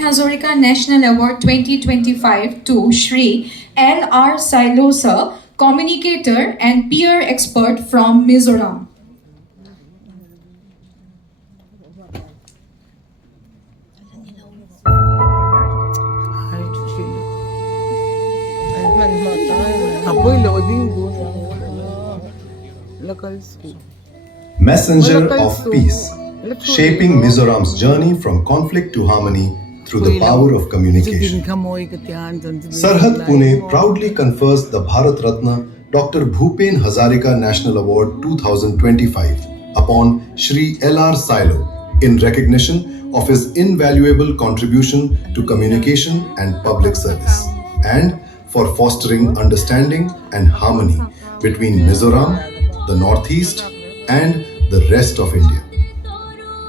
Hazarika National Award 2025 to Shri LR Sailo Sir, communicator and peer expert from Mizoram. Messenger of Peace, shaping Mizoram's journey from conflict to harmony through the power of communication. Sarhad Pune proudly confers the Bharat Ratna Dr. Bhupen Hazarika National Award 2025 upon Shri LR Sailo in recognition of his invaluable contribution to communication and public service, and for fostering understanding and harmony between Mizoram, the Northeast, and the rest of India.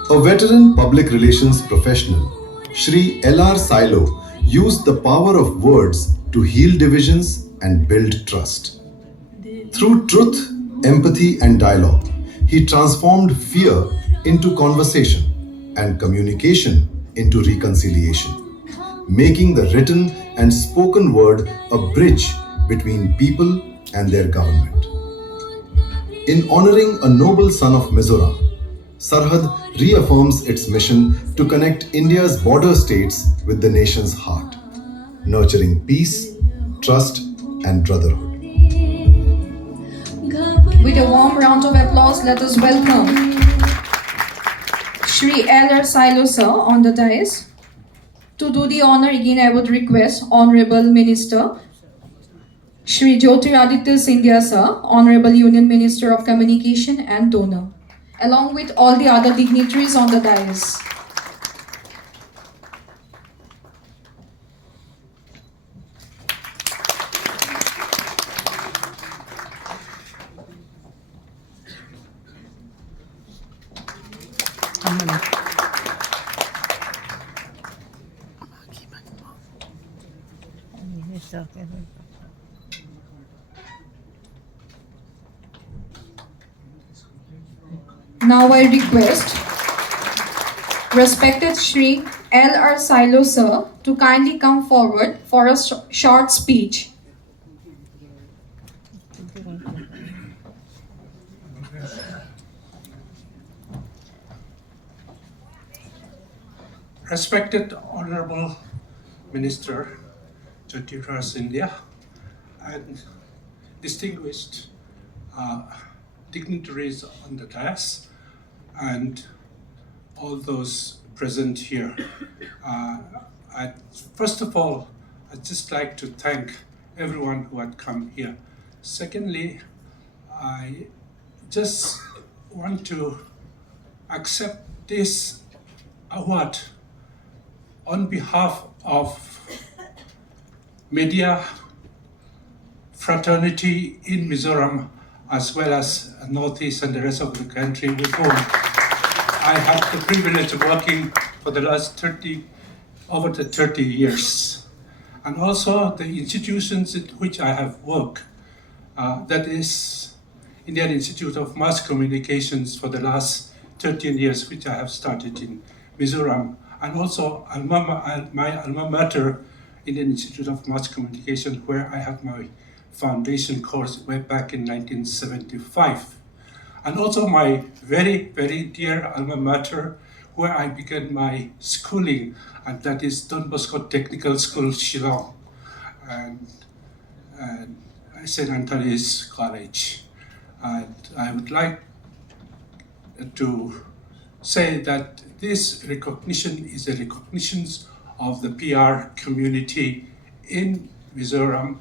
A veteran public relations professional, Shri LR Sailo used the power of words to heal divisions and build trust. Through truth, empathy, and dialogue, he transformed fear into conversation and communication into reconciliation, making the written and spoken word a bridge between people and their government. In honoring a noble son of Mizoram, Sarhad reaffirms its mission to connect India's border states with the nation's heart, nurturing peace, trust, and brotherhood. With a warm round of applause, let us welcome Shri LR Sailo Sir on the dais. To do the honor, again I would request Honorable Minister Shri Jyotiraditya Scindia Sir, Honorable Union Minister of Communication and Donor, along with all the other dignitaries on the dais. Now I request respected Shri LR Sailo Sir to kindly come forward for a short speech. Respected Honorable Minister Jyotiraditya Scindia and distinguished dignitaries on the dais and all those present here. First of all, I'd just like to thank everyone who had come here. Secondly, I just want to accept this award on behalf of media fraternity in Mizoram, as well as Northeast and the rest of the country, with whom I had the privilege of working for the last over 30 years. And also the institutions in which I have worked, that is Indian Institute of Mass Communications for the last 13 years, which I have started in Mizoram, and also my alma mater, Indian Institute of Mass Communication, where I had my foundation course way back in 1975. And also my very, very dear alma mater, where I began my schooling, and that is Don Bosco Technical School, Shillong, and St. Anthony's College. And I would like to say that this recognition is a recognition of the PR community in Mizoram,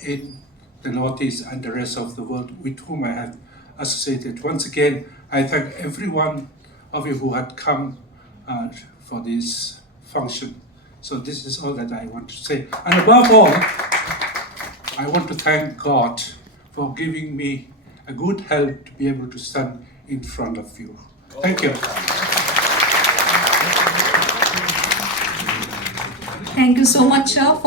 in the Northeast and the rest of the world with whom I have associated. Once again, I thank every one of you who had come for this function. So this is all that I want to say. And above all, I want to thank God for giving me a good health to be able to stand in front of you. Thank you. Thank you so much, sir.